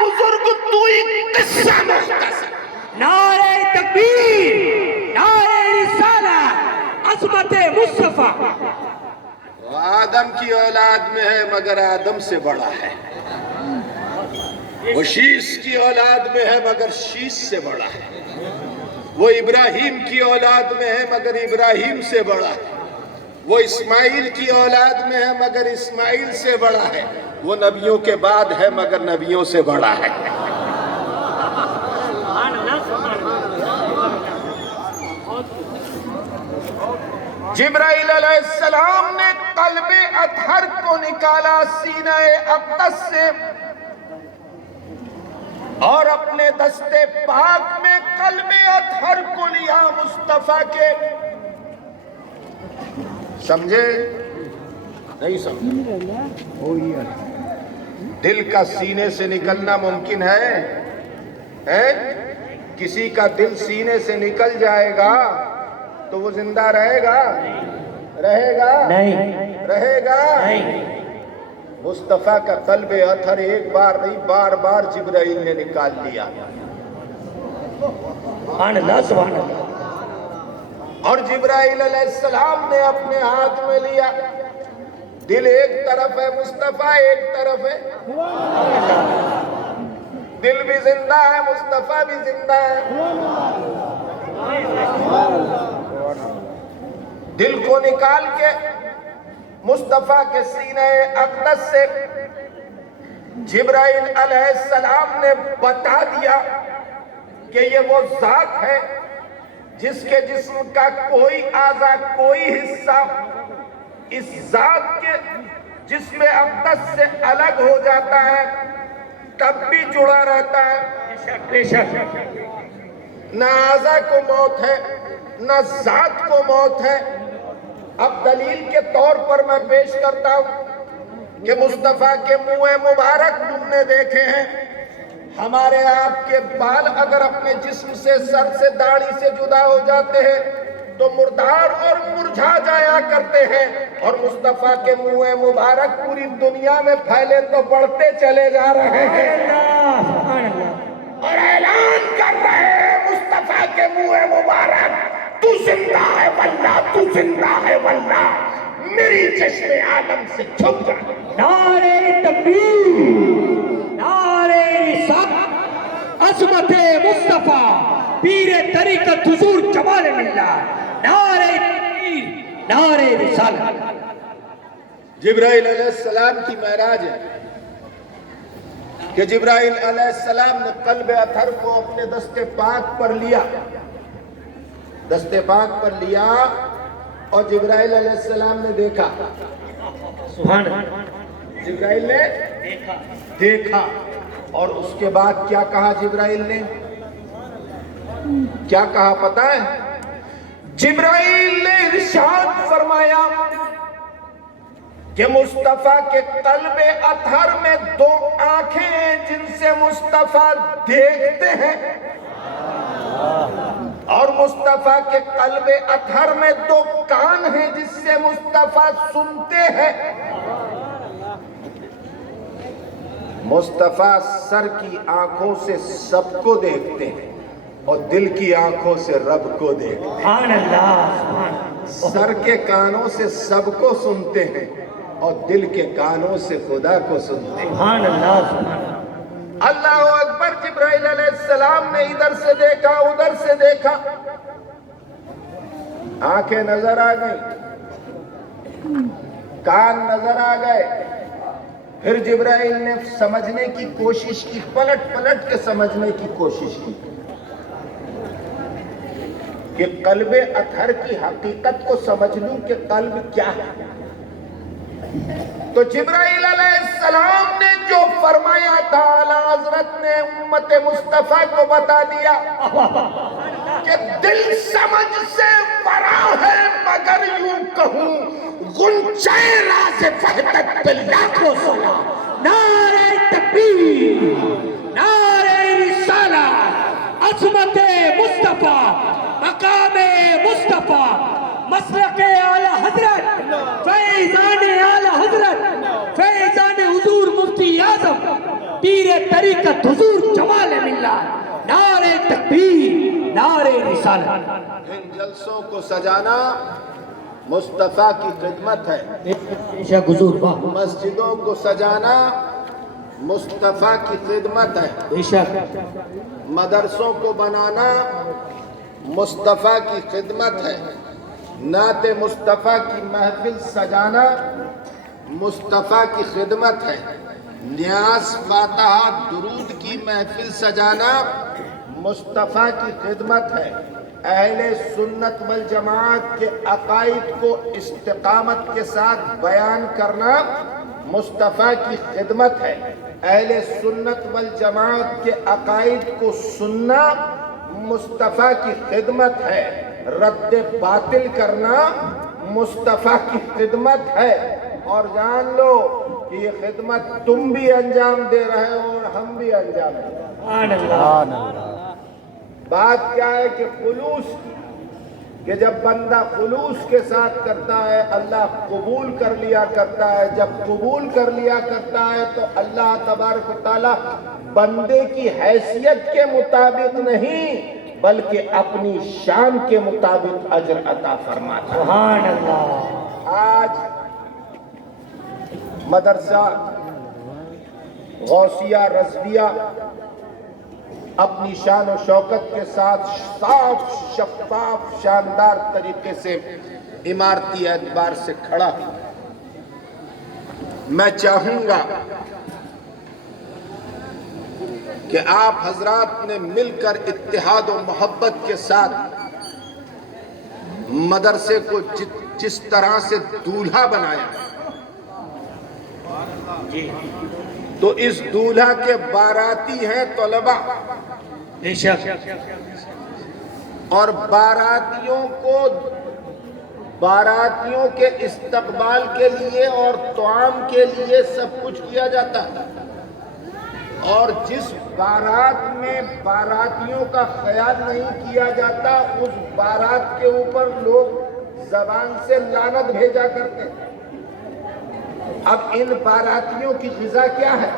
بزرگ تو ایک قصہ مختصر. نعرہ تکبیر، نعرہ رسالت، عظمت مصطفیٰ. وہ آدم کی اولاد میں ہے مگر آدم سے بڑا ہے. وہ شیش کی اولاد میں ہے مگر شیش سے بڑا ہے. وہ ابراہیم کی اولاد میں ہے مگر ابراہیم سے بڑا ہے. وہ اسماعیل کی اولاد میں ہے مگر اسماعیل سے بڑا ہے. وہ نبیوں کے بعد ہے مگر نبیوں سے بڑا ہے. جبرائیل علیہ السلام نے قلب اطہر کو نکالا سینہ اقدس سے اور اپنے دستے پاک میں قلب اطہر کو لیا مصطفیٰ کے. سمجھے نہیں سمجھے؟ دل کا سینے سے نکلنا ممکن ہے؟ کسی کا دل سینے سے نکل جائے گا تو وہ زندہ رہے گا؟ رہے گا؟ نہیں. رہے گا؟ نہیں. مصطفیٰ کا قلب اطہر ایک بار نہیں بار بار جبرائیل نے نکال لیا. سبحان اللہ، سبحان اللہ. اور جبرائیل علیہ السلام نے اپنے ہاتھ میں لیا. دل ایک طرف ہے، مصطفیٰ ایک طرف ہے. دل بھی زندہ ہے، مصطفیٰ بھی زندہ ہے. دل کو نکال کے مصطفیٰ کے سینہ اقدس سے جبرائیل علیہ السلام نے بتا دیا کہ یہ وہ ذات ہے جس کے جسم کا کوئی اعضا، کوئی حصہ اس ذات کے جسم اقدس سے الگ ہو جاتا ہے تب بھی جڑا رہتا ہے. بے شک. نہ اعضا کو موت ہے نہ ذات کو موت ہے. اب دلیل کے طور پر میں پیش کرتا ہوں کہ مصطفیٰ کے منہ مبارک تم نے دیکھے ہیں. ہمارے آپ کے بال اگر اپنے جسم سے، سر سے، داڑھی سے جدا ہو جاتے ہیں تو مردار اور مرجھا جایا کرتے ہیں، اور مصطفیٰ کے منہ مبارک پوری دنیا میں پھیلے تو بڑھتے چلے جا رہے ہیں اور اعلان کر رہے ہیں مصطفیٰ کے منہ مبارک تو زندہ ہے واللہ، تو زندہ ہے واللہ، میری چشم عالم سے چھپ جا. نعرہ تکبیر، نعرہ رسالت، عظمت مصطفیٰ، پیر طریقت حضور جمال ملت. نعرہ تکبیر، نعرہ رسالت. جبرائیل علیہ السلام کی معراج ہے کہ جبرائیل علیہ السلام نے قلب اطہر کو اپنے دستے پاک پر لیا. دستے پاک پر لیا اور جبرائیل علیہ السلام نے دیکھا. سبحان اللہ. جبرائیل نے دیکھا اور اس کے بعد کیا کہا جبرائیل نے؟ کیا کہا پتہ ہے؟ جبرائیل نے ارشاد فرمایا کہ مصطفیٰ کے قلب اطہر میں دو آنکھیں ہیں جن سے مصطفیٰ دیکھتے ہیں، اور مصطفیٰ کے قلب اطہر میں دو کان ہیں جس سے مصطفیٰ سنتے ہیں. مصطفیٰ سر کی آنکھوں سے سب کو دیکھتے ہیں اور دل کی آنکھوں سے رب کو دیکھتے ہیں. سبحان اللہ. سر کے کانوں سے سب کو سنتے ہیں اور دل کے کانوں سے خدا کو سنتے ہیں. سبحان اللہ. اللہ اکبر. جبرائیل علیہ السلام نے ادھر سے دیکھا ادھر سے دیکھا، آنکھیں نظر آ گئی، کان نظر آ گئے. پھر جبرائیل نے سمجھنے کی کوشش کی، پلٹ پلٹ کے سمجھنے کی کوشش کی کہ قلب اطہر کی حقیقت کو سمجھ لوں کہ قلب کیا ہے. تو جبرائیل علیہ السلام نے جو فرمایا تھا اعلیٰ حضرت نے امت مصطفیٰ کو بتا دیا کہ دل سمجھ سے ورا ہے، مگر یوں کہوں غنچہ راز وحدت پہ لاکھوں سلام. نعرہ تکبیر، نعرہ رسالت، عظمت مصطفیٰ، مقام مصطفیٰ، مسلک اعلیٰ حضرت، فیضان اعلیٰ حضرت، فیضان حضور مفتی اعظم، پیر طریقت حضور تکبیر، نعرہ رسالت۔ ان جلسوں کو سجانا مصطفیٰ کی خدمت ہے، بے شک حضور، واہ، مسجدوں کو سجانا مصطفیٰ کی خدمت ہے، بے شک، مدرسوں کو بنانا مصطفیٰ کی خدمت ہے، نعت مصطفیٰ کی محفل سجانا مصطفیٰ کی خدمت ہے، نیاز فاتحہ درود کی محفل سجانا مصطفیٰ کی خدمت ہے، اہل سنت والجماعت کے عقائد کو استقامت کے ساتھ بیان کرنا مصطفیٰ کی خدمت ہے، اہل سنت والجماعت کے عقائد کو سننا مصطفیٰ کی خدمت ہے، رد باطل کرنا مصطفیٰ کی خدمت ہے، اور جان لو کہ یہ خدمت تم بھی انجام دے رہے ہو اور ہم بھی انجام دے رہے ہیں۔ سبحان اللہ۔ بات کیا ہے کہ خلوص کی، کہ جب بندہ خلوص کے ساتھ کرتا ہے اللہ قبول کر لیا کرتا ہے، جب قبول کر لیا کرتا ہے تو اللہ تبارک و تعالی بندے کی حیثیت کے مطابق نہیں بلکہ اپنی شان کے مطابق اجر عطا فرماتا ہے۔ سبحان اللہ۔ آج مدرسہ غوثیہ رضویہ اپنی شان و شوکت کے ساتھ صاف شفاف شاندار طریقے سے عمارتی اعتبار سے کھڑا، میں چاہوں گا کہ آپ حضرات نے مل کر اتحاد و محبت کے ساتھ مدرسے کو جس طرح سے دولہا بنایا تو اس دولہا کے باراتی ہیں طلباء، بے شک، اور باراتیوں کے استقبال کے لیے اور طعام کے لیے سب کچھ کیا جاتا ہے، اور جس بارات میں باراتیوں کا خیال نہیں کیا جاتا اس بارات کے اوپر لوگ زبان سے لعنت بھیجا کرتے ہیں۔ اب ان باراتیوں کی غذا کیا ہے؟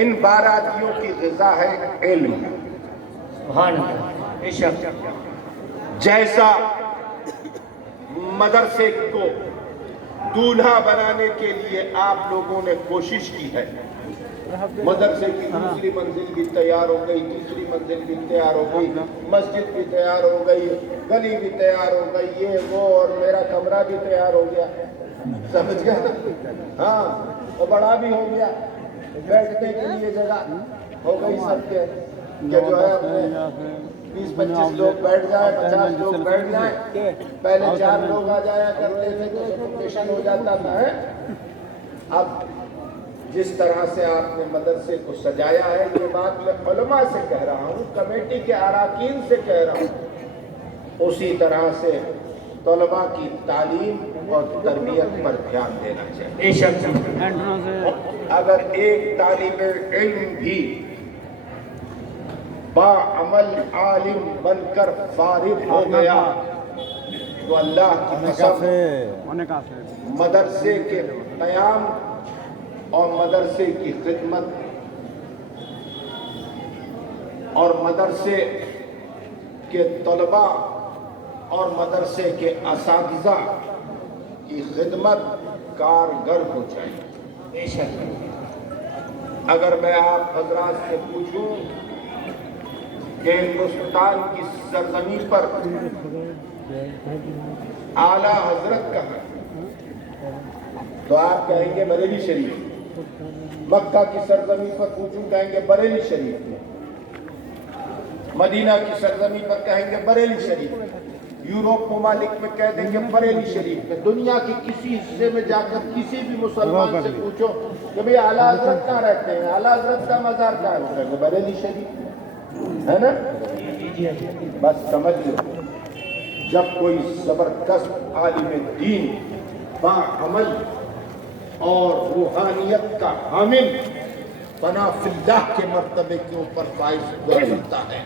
ان باراتیوں کی غذا ہے علم۔ سبحان اللہ، بے شک، جیسا مدرسے کو دولہا بنانے کے لیے آپ لوگوں نے کوشش کی ہے، مدرسے کی دوسری منزل بھی تیار ہو گئی، تیسری منزل بھی تیار ہو گئی، مسجد بھی تیار ہو گئی، گلی بھی تیار ہو گئی، یہ وہ، اور میرا کمرہ بھی تیار ہو گیا، سمجھ گیا نا؟ ہاں، وہ بڑا بھی ہو گیا، بیٹھنے کے لیے جگہ ہو گئی سب کے، کہ جو ہے 20-25 لوگ بیٹھ جائیں، 50 لوگ بیٹھ جائیں، پہلے 4 لوگ آ جایا کرتے تھے تو سفوکیشن ہو جاتا تھا۔ اب جس طرح سے آپ نے مدرسے کو سجایا ہے، یہ بات میں علماء سے کہہ رہا ہوں، کمیٹی کے اراکین سے کہہ رہا ہوں، اسی طرح سے طلباء کی تعلیم اور تربیت پر دھیان دینا چاہیے۔ بے شک، اگر ایک طالب علم بھی باعمل عالم بن کر فارغ ہو گیا تو اللہ کی قسم مدرسے کے قیام اور مدرسے کی خدمت اور مدرسے کے طلباء اور مدرسے کے اساتذہ کی خدمت کارگر ہو جائے۔ بے شک، اگر میں آپ حضرات سے پوچھوں کہ ہندوستان کی سرزمین پر اعلیٰ حضرت کہاں تو آپ کہیں گے بریلی شریف، مکہ کی سرزمین پر پوچھوں کہیں گے بریلی شریف میں، مدینہ کی سرزمین پر کہیں گے بریلی شریف میں، یورپ ممالک میں کہہ دیں گے بریلی شریف میں، دنیا کے کسی حصے میں جا کر کسی بھی مسلمان سے پوچھو کہ بھئی اعلیٰ حضرت کہاں رہتے ہیں، اعلیٰ حضرت کا مزار کہاں ہے، بریلی شریف ہے نا؟ بس سمجھ لو، جب کوئی زبردست عالم دین باعمل اور روحانیت کا حامل بنا فی اللہ کے مرتبے کے اوپر فائز گزرتا ہے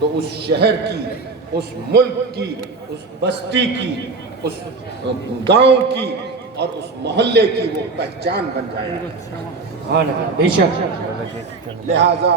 تو اس شہر کی، اس ملک کی، اس بستی کی، اس گاؤں کی اور اس محلے کی وہ پہچان بن جائے گا۔ بے شک، لہذا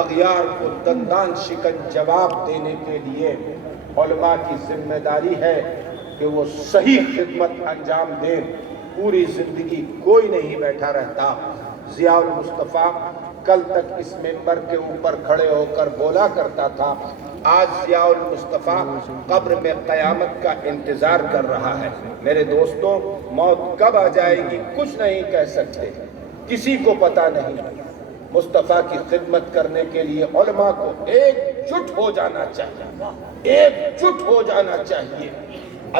اغیار کو دندان شکن جواب دینے کے لیے علماء کی ذمہ داری ہے کہ وہ صحیح خدمت انجام دیں۔ پوری زندگی کوئی نہیں بیٹھا رہتا۔ ضیاء المصطفیٰ کل تک اس ممبر کے اوپر کھڑے ہو کر بولا کرتا تھا، آج ضیاء المصطفیٰ قبر میں قیامت کا انتظار کر رہا ہے۔ میرے دوستوں، موت کب آ جائے گی کچھ نہیں کہہ سکتے، کسی کو پتہ نہیں۔ مصطفیٰ کی خدمت کرنے کے لیے علماء کو ایک جٹ ہو جانا چاہیے، ایک جٹ ہو جانا چاہیے،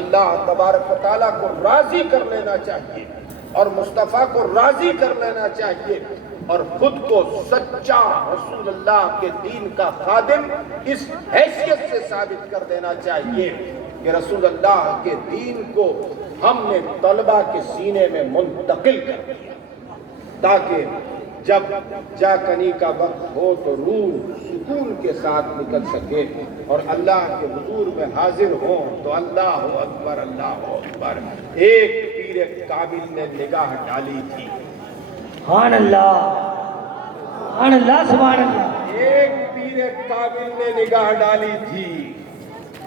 اللہ تبارک و تعالیٰ کو راضی کر لینا چاہیے اور مصطفیٰ کو راضی کر لینا چاہیے، اور خود کو سچا رسول اللہ کے دین کا خادم اس حیثیت سے ثابت کر دینا چاہیے کہ رسول اللہ کے دین کو ہم نے طلبہ کے سینے میں منتقل کر دیا، تاکہ جب جا کنی کا وقت ہو تو روح سکون کے ساتھ نکل سکے اور اللہ کے حضور میں حاضر ہوں تو اللہ اکبر اللہ اکبر۔ ایک پیر کامل نے نگاہ ڈالی تھی، سبحان اللہ سبحان اللہ۔ ایک پیر کامل نے نگاہ ڈالی تھی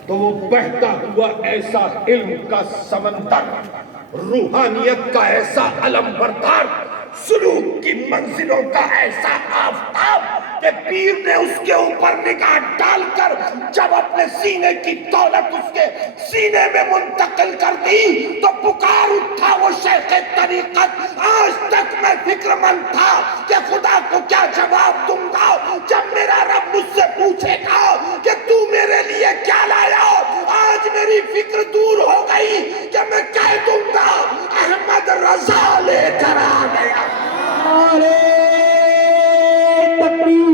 تو وہ بہتا ہوا ایسا علم کا سمندر، روحانیت کا ایسا علم بردار، سلوک کی منزلوں کا ایسا آفتاب کہ پیر نے اس کے اوپر نگاہ ڈال کر جب اپنے سینے کی دولت اس کے سینے میں منتقل کر دی تو پکار اٹھا وہ شیخ طریقت، آج تک میں فکر مند تھا کہ خدا کو کیا جواب دوں گا جب میرا رب مجھ سے پوچھے گا کہ تو میرے لیے کیا لایا۔ آج میری فکر دور ہو گئی کہ میں کہہ دوں گا احمد رضا لے کر آ گیا۔ نعرہ تکبیر،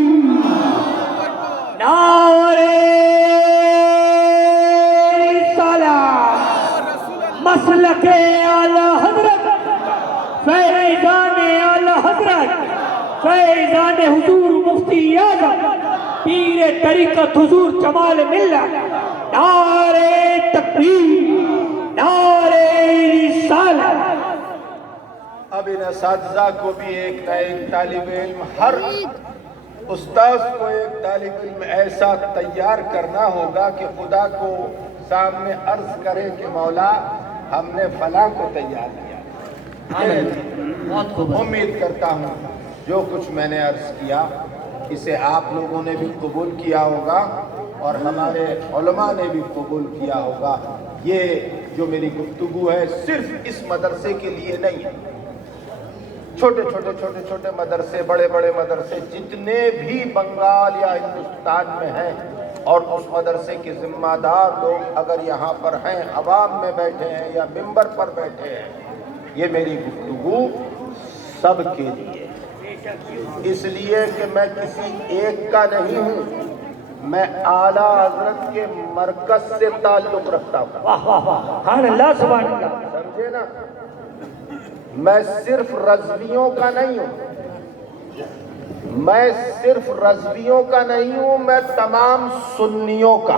نعرہ رسالت، مسلک اعلی حضرت، فیضان اعلی حضرت، فیضان حضور مفتی اعظم پیر طریقت حضور جمال ملت، نعرہ تکبیر، نعرہ رسالت۔ اب ان اساتذہ کو بھی ایک نہ ایک طالب علم، ہر استاذ کو ایک طالب علم ایسا تیار کرنا ہوگا کہ خدا کو سامنے عرض کرے کہ مولا ہم نے فلاں کو تیار کیا۔ امید کرتا ہوں جو کچھ میں نے عرض کیا اسے آپ لوگوں نے بھی قبول کیا ہوگا اور ہمارے علماء نے بھی قبول کیا ہوگا۔ یہ جو میری گفتگو ہے صرف اس مدرسے کے لیے نہیں ہے، چھوٹے مدرسے، بڑے مدرسے جتنے بھی بنگال یا ہندوستان میں ہیں اور اس مدرسے کے ذمہ دار لوگ اگر یہاں پر ہیں، عوام میں بیٹھے ہیں یا ممبر پر بیٹھے ہیں، یہ میری گفتگو سب کے لیے، اس لیے کہ میں کسی ایک کا نہیں ہوں، میں اعلیٰ حضرت کے مرکز سے تعلق رکھتا ہوں۔ واہ واہ واہ، سبحان اللہ سبحان اللہ۔ سمجھے نا، میں صرف رضویوں کا نہیں ہوں، میں صرف رضویوں کا نہیں ہوں، میں تمام سنیوں کا۔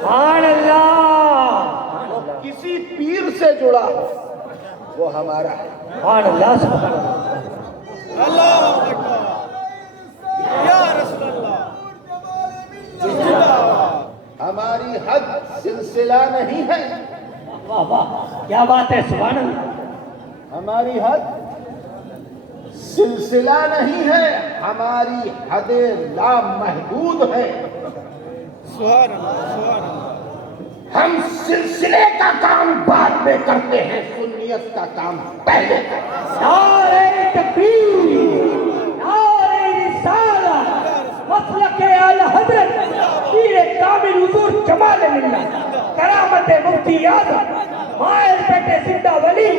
سبحان اللہ، کسی پیر سے جڑا ہو وہ ہمارا ہے۔ سبحان اللہ سبحان اللہ۔ ہماری حد سلسلہ نہیں ہے، واہ واہ، کیا بات ہے، سبحان اللہ۔ ہماری حد سلسلہ نہیں ہے، ہماری حد لامحدود ہے۔ ہم سلسلے کا کام بعد میں کرتے ہیں، سنیت کا کام پہلے کرتے ہیں۔ نعرہ تکبیر، نعرہ رسالت، مسلک اعلی حضرت پیر کامل حضور جمال ملت، کرامت مفتی اعظم مائل بیٹے زندہ ولی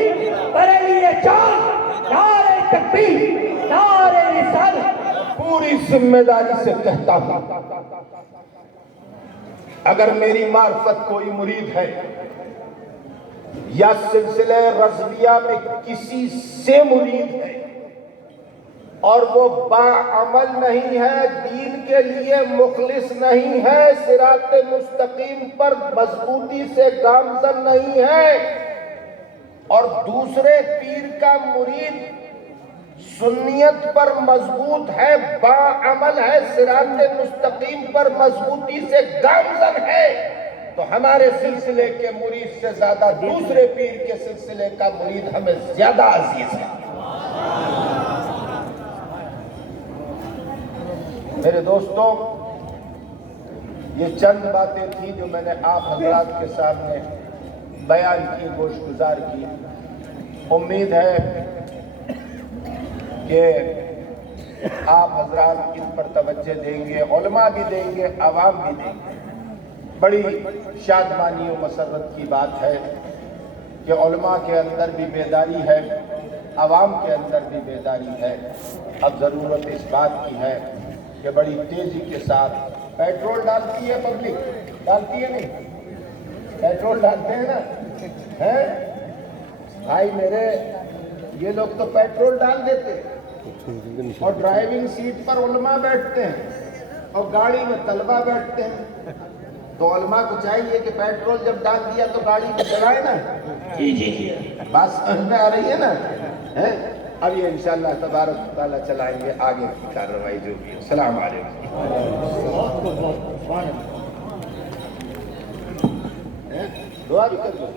بریلی چاند، نعرہ تکبیر، نعرہ رسالت۔ پوری ذمہ داری سے کہتا ہوں، اگر میری معرفت کوئی مرید ہے یا سلسلہ رضویہ میں کسی سے مرید ہے اور وہ باعمل نہیں ہے، دین کے لیے مخلص نہیں ہے، صراط مستقیم پر مضبوطی سے گامزن نہیں ہے، اور دوسرے پیر کا مرید سنیت پر مضبوط ہے، باعمل ہے، صراط مستقیم پر مضبوطی سے گامزن ہے، تو ہمارے سلسلے کے مرید سے زیادہ دوسرے پیر کے سلسلے کا مرید ہمیں زیادہ عزیز ہے۔ میرے دوستوں، یہ چند باتیں تھیں جو میں نے آپ حضرات کے سامنے بیان کی، گوش گزار کی۔ امید ہے کہ آپ حضرات ان پر توجہ دیں گے، علماء بھی دیں گے، عوام بھی دیں گے۔ بڑی شادمانی و مسرت کی بات ہے کہ علماء کے اندر بھی بیداری ہے، عوام کے اندر بھی بیداری ہے۔ اب ضرورت اس بات کی ہے کہ بڑی تیزی کے ساتھ پیٹرول ڈالتی ہے پبلک، ڈالتی ہے نہیں؟ پیٹرول ڈالتے ہیں نا، ہیں بھائی میرے، یہ لوگ تو پیٹرول ڈال دیتے اور ڈرائیونگ سیٹ پر علماء بیٹھتے ہیں اور گاڑی میں طلبہ بیٹھتے ہیں، تو علماء کو چاہیے کہ پیٹرول جب ڈال دیا تو گاڑی میں چلائے نا۔ بات سمجھ میں آ رہی ہے نا؟ اب یہ انشاءاللہ تبارک تعالیٰ چلائیں گے آگے کی کارروائی جو بھی ہے۔ السلام علیکم۔ دعا بھی کر دو۔